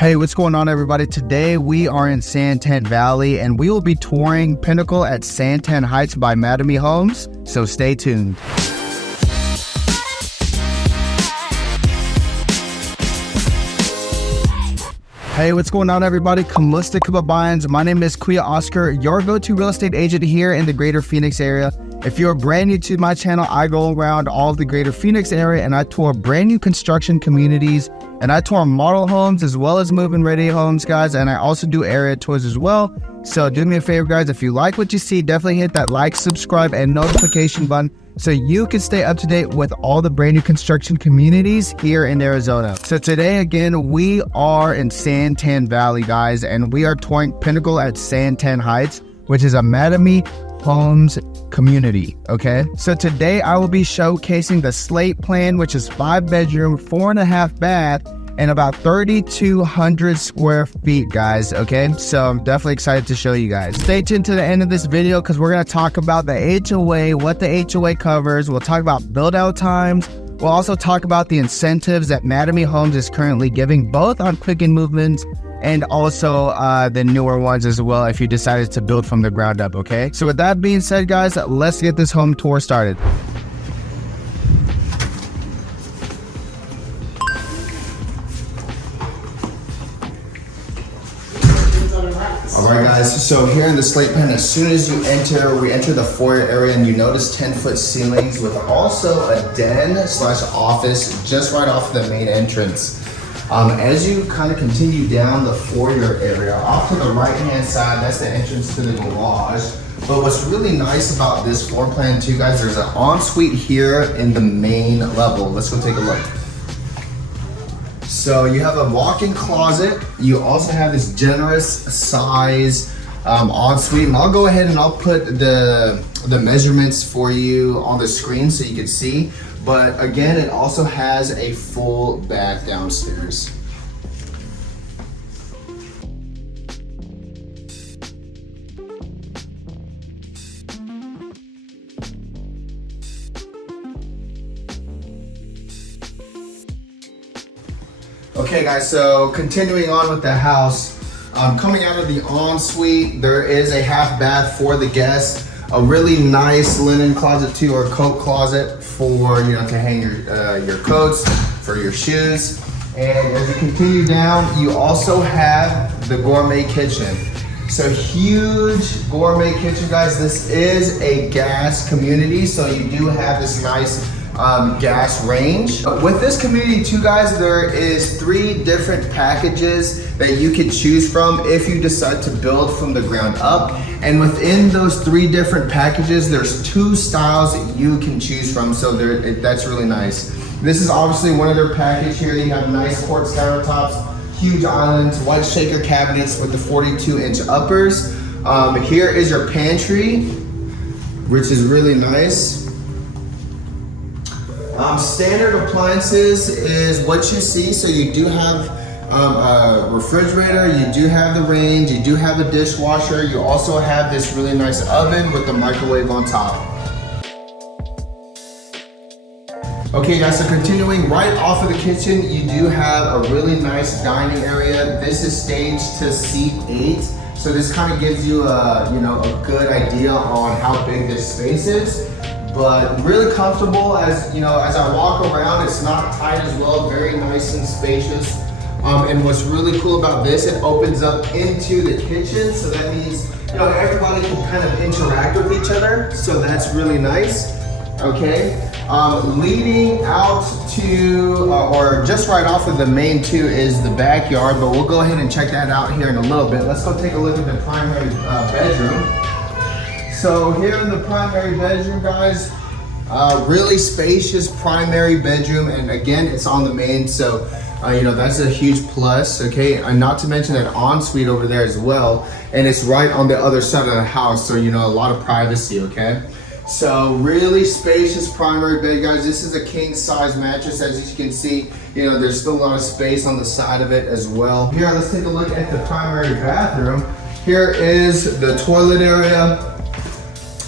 Hey, what's going on, everybody? Today we are in Santan Valley and we will be touring Pinnacle at Santan Heights by Mattamy Homes, so stay tuned. Hey, what's going on, everybody? Kamusta Kababayans. My name is Kuya Oscar, your go-to real estate agent here in the greater Phoenix area. If you're brand new to my channel, I go around all of the greater Phoenix area and I tour brand new construction communities, and I tour model homes as well as move-in ready homes, guys, and I also do area tours as well. So do me a favor, guys, if you like what you see, definitely hit that like, subscribe, and notification button so you can stay up to date with all the brand new construction communities here in Arizona. So today, again, we are in Santan Valley, guys, and we are touring Pinnacle at Santan Heights, which is a Mattamy Homes community. Okay, so today I will be showcasing the SLATE plan, which is 5-bedroom, 4.5 bath, and about 3,200 square feet, guys. Okay, so I'm definitely excited to show you guys. Stay tuned to the end of this video because we're going to talk about the HOA, what the HOA covers. We'll talk about build out times. We'll also talk about the incentives that Mattamy Homes is currently giving, both on quick and movements and also the newer ones as well if you decided to build from the ground up. Okay, so with that being said, guys, let's get this home tour started. Alright, guys, so here in the SLATE plan, as soon as you enter, we enter the foyer area and you notice 10-foot ceilings with also a den slash office just right off the main entrance. As you kind of continue down the foyer area, off to the right-hand side, that's the entrance to the garage. But what's really nice about this floor plan too, guys, there's an ensuite here in the main level. Let's go take a look. So you have a walk-in closet. You also have this generous size ensuite. And I'll go ahead and I'll put the measurements for you on the screen so you can see. But again, it also has a full bath downstairs. Okay, guys, so continuing on with the house, coming out of the ensuite, there is a half bath for the guest. A really nice linen closet too, or coat closet for, you know, to hang your coats, for your shoes. And as you continue down, you also have the gourmet kitchen. So huge gourmet kitchen, guys. This is a gas community, so you do have this nice gas range. With this community too, guys, there is 3 different packages that you can choose from if you decide to build from the ground up. And within those 3 different packages, there's 2 styles that you can choose from, so that's really nice. This is obviously one of their package here. You have nice quartz countertops, huge islands, white shaker cabinets with the 42-inch uppers. Here is your pantry, which is really nice. Standard appliances is what you see. So you do have a refrigerator, you do have the range, you do have a dishwasher, you also have this really nice oven with the microwave on top. Okay, guys, so continuing right off of the kitchen, you do have a really nice dining area. This is staged to seat 8. So this kind of gives you a good idea on how big this space is. But really comfortable as I walk around. It's not tight as well, very nice and spacious. And what's really cool about this, it opens up into the kitchen, so that means everybody can kind of interact with each other. So that's really nice. Okay, leading out to or just right off of the main 2 is the backyard, but we'll go ahead and check that out here in a little bit. Let's go take a look at the primary bedroom. So here in the primary bedroom, guys, really spacious primary bedroom, and again, it's on the main, so that's a huge plus. Okay, and not to mention that ensuite over there as well, and it's right on the other side of the house, so a lot of privacy. Okay, so really spacious primary bed, guys. This is a king size mattress, as you can see. There's still a lot of space on the side of it as well. Here, let's take a look at the primary bathroom. Here is the toilet area.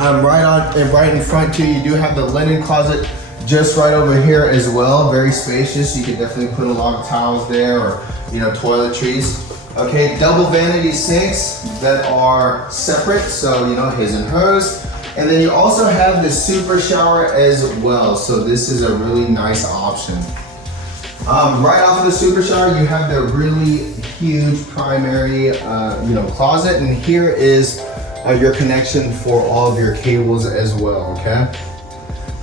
Right in front too, you do have the linen closet just right over here as well. Very spacious. You can definitely put a lot of towels there, or toiletries. Okay, double vanity sinks that are separate, so his and hers. And then you also have the super shower as well. So this is a really nice option. Right off of the super shower, you have the really huge primary, closet, and here is your connection for all of your cables as well. Okay.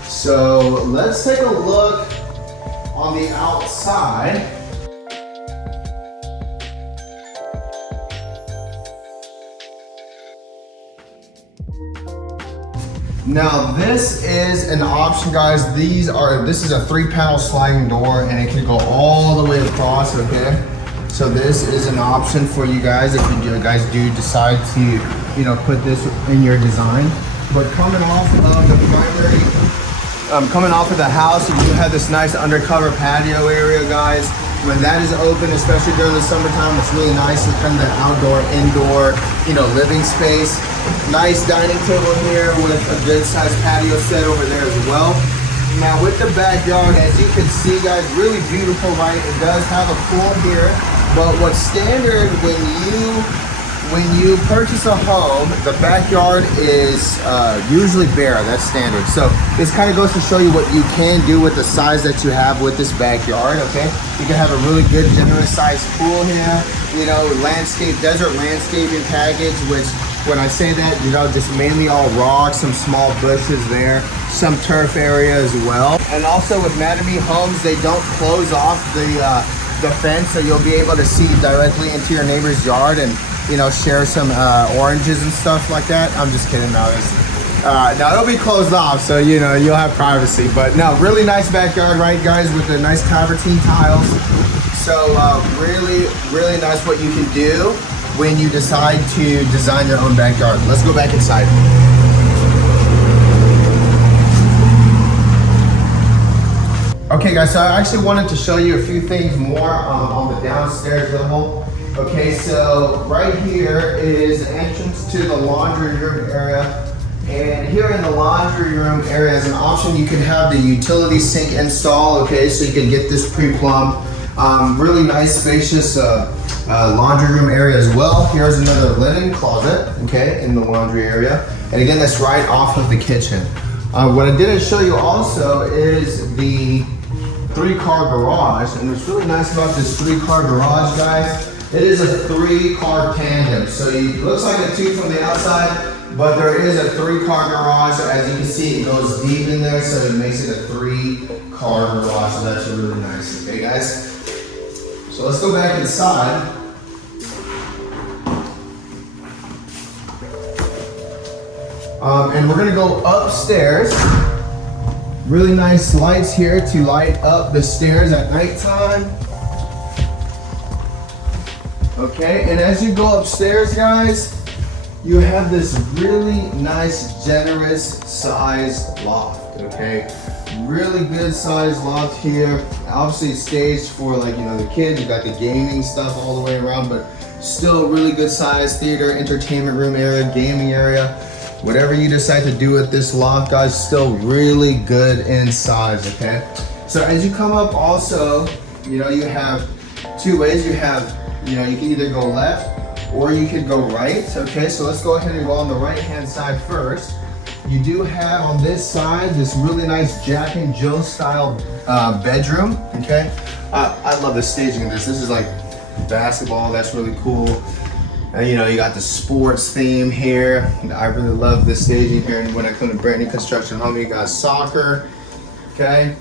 So let's take a look on the outside. Now this is an option, guys. This is a 3-panel sliding door, and it can go all the way across, okay? So this is an option for you guys if you guys do decide to, put this in your design. But coming off of the primary, coming off of the house, you do have this nice undercover patio area, guys. When that is open, especially during the summertime, it's really nice. It's kind of the outdoor, indoor, living space. Nice dining table here with a good sized patio set over there as well. Now with the backyard, as you can see, guys, really beautiful, right? It does have a pool here, but what's standard when you purchase a home, the backyard is usually bare. That's standard. So this kind of goes to show you what you can do with the size that you have with this backyard. Okay, you can have a really good, generous sized pool here. Desert landscaping package, which when I say that, just mainly all rocks, some small bushes there, some turf area as well. And also with Mattamy Homes, they don't close off the fence, so you'll be able to see directly into your neighbor's yard and share some oranges and stuff like that. I'm just kidding. No, it'll be closed off, so you'll have privacy. But no, really nice backyard, right, guys, with the nice travertine tiles. So really, really nice what you can do when you decide to design your own backyard. Let's go back inside. Okay, guys, so I actually wanted to show you a few things more on the downstairs level. Okay, so right here is the entrance to the laundry room area. And here in the laundry room area, as an option, you can have the utility sink install, okay, so you can get this pre-plumbed. Really nice, spacious laundry room area as well. Here's another linen closet, okay, in the laundry area. And again, that's right off of the kitchen. What I didn't show you also is the 3-car garage. And what's really nice about this 3-car garage, guys, it is a 3-car tandem. So it looks like a 2 from the outside, but there is a 3-car garage. As you can see, it goes deep in there, so it makes it a 3-car garage. So that's really nice, okay, guys? So let's go back inside. And we're gonna go upstairs. Really nice lights here to light up the stairs at nighttime. Okay, and as you go upstairs, guys, you have this really nice, generous sized loft, okay? Really good sized loft here. Obviously staged for the kids. You got the gaming stuff all the way around, but still really good sized theater, entertainment room area, gaming area. Whatever you decide to do with this loft, guys, still really good in size, okay? So as you come up also, you have 2 ways. You can either go left or you could go right, okay? So let's go ahead and go on the right-hand side first. You do have on this side this really nice Jack and Jill style bedroom, okay? I love the staging of this. This is like basketball, that's really cool. And you got the sports theme here. I really love this staging here. And when I come to brand new construction home, you got soccer, okay?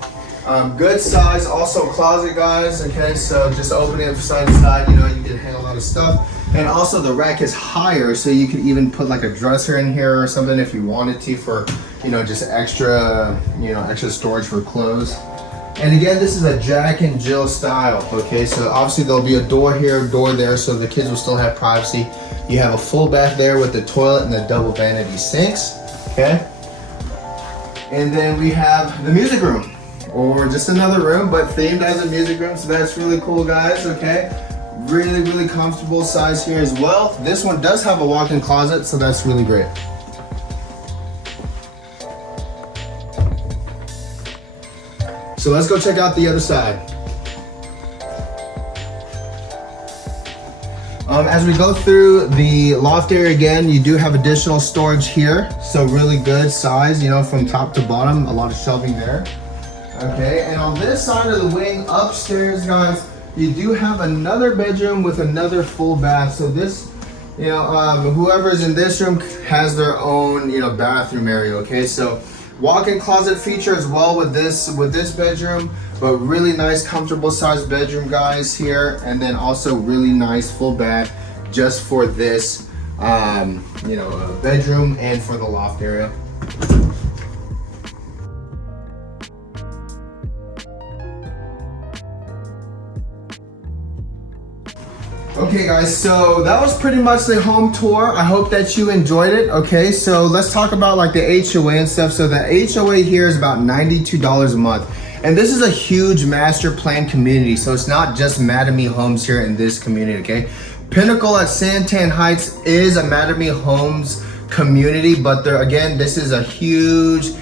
Good size, also closet, guys, okay? So just open it side to side, you can hang a lot of stuff. And also the rack is higher, so you could even put like a dresser in here or something if you wanted to for, just extra, extra storage for clothes. And again, this is a Jack and Jill style, okay? So obviously there'll be a door here, door there, so the kids will still have privacy. You have a full bath there with the toilet and the double vanity sinks, okay? And then we have the music room, or just another room, but themed as a music room, so that's really cool, guys, okay? Really, really comfortable size here as well. This one does have a walk-in closet, so that's really great. So let's go check out the other side. As we go through the loft area again, you do have additional storage here. So really good size, you know, from top to bottom, a lot of shelving there. Okay, and on this side of the wing upstairs, guys, you do have another bedroom with another full bath. So this, you know, whoever's in this room has their own, you know, bathroom area. Okay, so walk-in closet feature as well with this bedroom, but really nice, comfortable sized bedroom, guys, here, and then also really nice full bath just for this, you know, bedroom and for the loft area. Okay guys, so that was pretty much the home tour. I hope that you enjoyed it. Okay, so let's talk about like the HOA and stuff. So the HOA here is about $92 a month. And this is a huge master plan community. So it's not just Mattamy Homes here in this community, okay? Pinnacle at Santan Heights is a Mattamy Homes community, but there again, this is a huge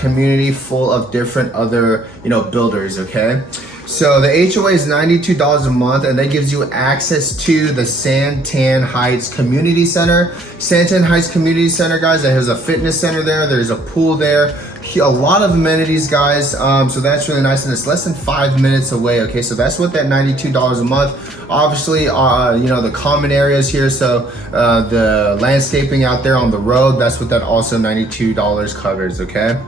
community full of different other, you know, builders, okay? So the HOA is $92 a month, and that gives you access to the Santan Heights Community Center. Santan Heights Community Center, guys, that has a fitness center there. There's a pool there. A lot of amenities, guys. So that's really nice, and it's less than 5 minutes away. Okay, so that's what that $92 a month. Obviously, you know, the common areas here. So the landscaping out there on the road, that's what that also $92 covers. Okay.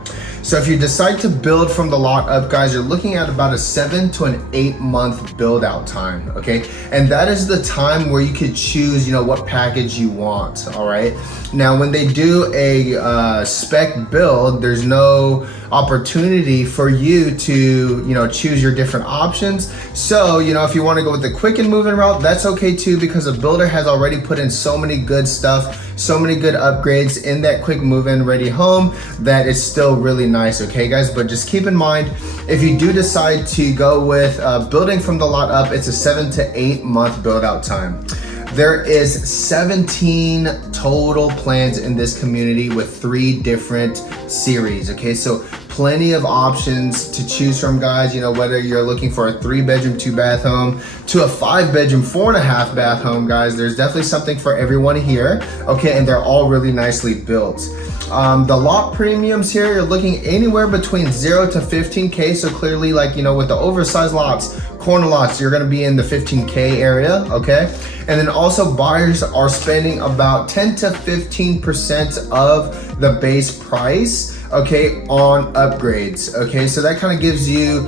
So if you decide to build from the lot up, guys, you're looking at about a 7 to an 8 month build out time, okay? And that is the time where you could choose, you know, what package you want, all right? Now, when they do a spec build, there's no opportunity for you to, you know, choose your different options. So, you know, if you want to go with the quick and move-in route, that's okay too, because a builder has already put in so many good stuff, so many good upgrades in that quick move-in ready home that it's still really nice, okay guys? But just keep in mind, if you do decide to go with building from the lot up, it's a 7 to 8 month build out time. There is 17 total plans in this community with 3 different series, okay? So plenty of options to choose from, guys. You know, whether you're looking for a 3-bedroom, 2-bath home to a 5-bedroom, 4.5-bath home, guys, there's definitely something for everyone here, okay? And they're all really nicely built. The lot premiums here, you're looking anywhere between 0 to 15K. So clearly, like, you know, with the oversized lots, corner lots, you're gonna be in the 15K area, okay? And then also buyers are spending about 10 to 15% of the base price, okay, on upgrades, okay? So that kind of gives you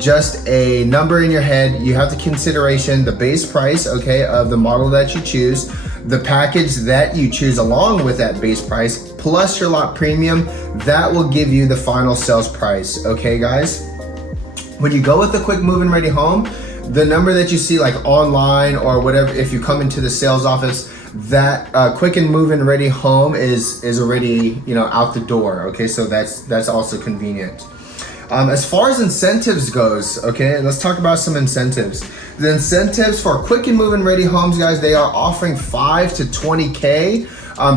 just a number in your head. You have the consideration, the base price, okay, of the model that you choose, the package that you choose along with that base price, plus your lot premium, that will give you the final sales price, okay guys? When you go with the quick move-in ready home, the number that you see like online or whatever, if you come into the sales office, that quick and move-in ready home is already, you know, out the door, okay? So that's also convenient. As far as incentives goes, okay, let's talk about some incentives. The incentives for quick and move-in ready homes, guys, they are offering 5 to 20K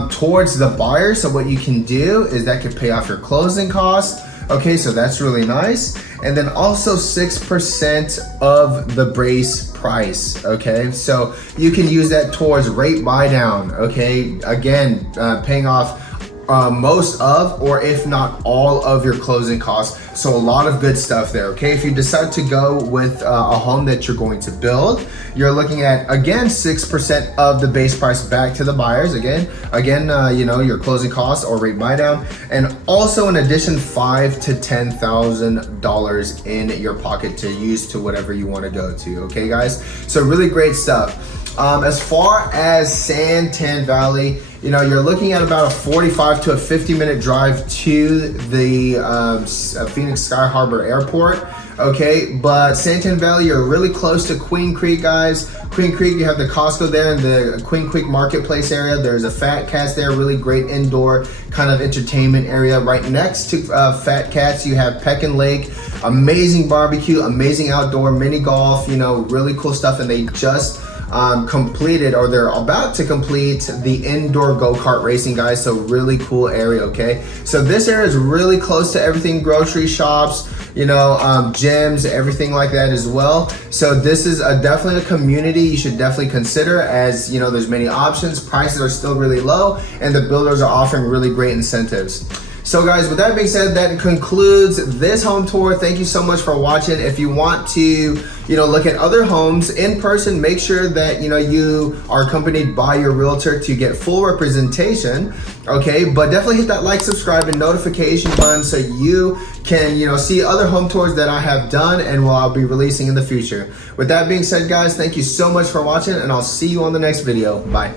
towards the buyer. So what you can do is that could pay off your closing costs. Okay, so that's really nice. And then also 6% of the base price, okay? So you can use that towards rate buy down, okay? Again, paying off most of, or if not all of your closing costs. So a lot of good stuff there, okay? If you decide to go with a home that you're going to build, you're looking at, again, 6% of the base price back to the buyers. Again, you know, your closing costs or rate buy down, and also in addition, $5,000 to $10,000 in your pocket to use to whatever you want to go to, okay guys? So really great stuff. As far as Santan Valley, you know, you're looking at about a 45 to a 50-minute drive to the Phoenix Sky Harbor Airport, okay? But Santan Valley, you're really close to Queen Creek, guys. Queen Creek, you have the Costco there in the Queen Creek Marketplace area. There's a Fat Cats there, really great indoor kind of entertainment area. Right next to Fat Cats, you have Peckin Lake, amazing barbecue, amazing outdoor mini golf, you know, really cool stuff. And they just completed, or they're about to complete, the indoor go-kart racing, guys. So really cool area, okay? So this area is really close to everything, grocery shops, gyms, everything like that as well. So this is definitely a community you should definitely consider, as there's many options, prices are still really low, and the builders are offering really great incentives. So guys, with that being said, that concludes this home tour. Thank you so much for watching. If you want to, look at other homes in person, make sure that, you are accompanied by your realtor to get full representation, okay? But definitely hit that like, subscribe, and notification button so you can, see other home tours that I have done and I'll be releasing in the future. With that being said, guys, thank you so much for watching, and I'll see you on the next video. Bye.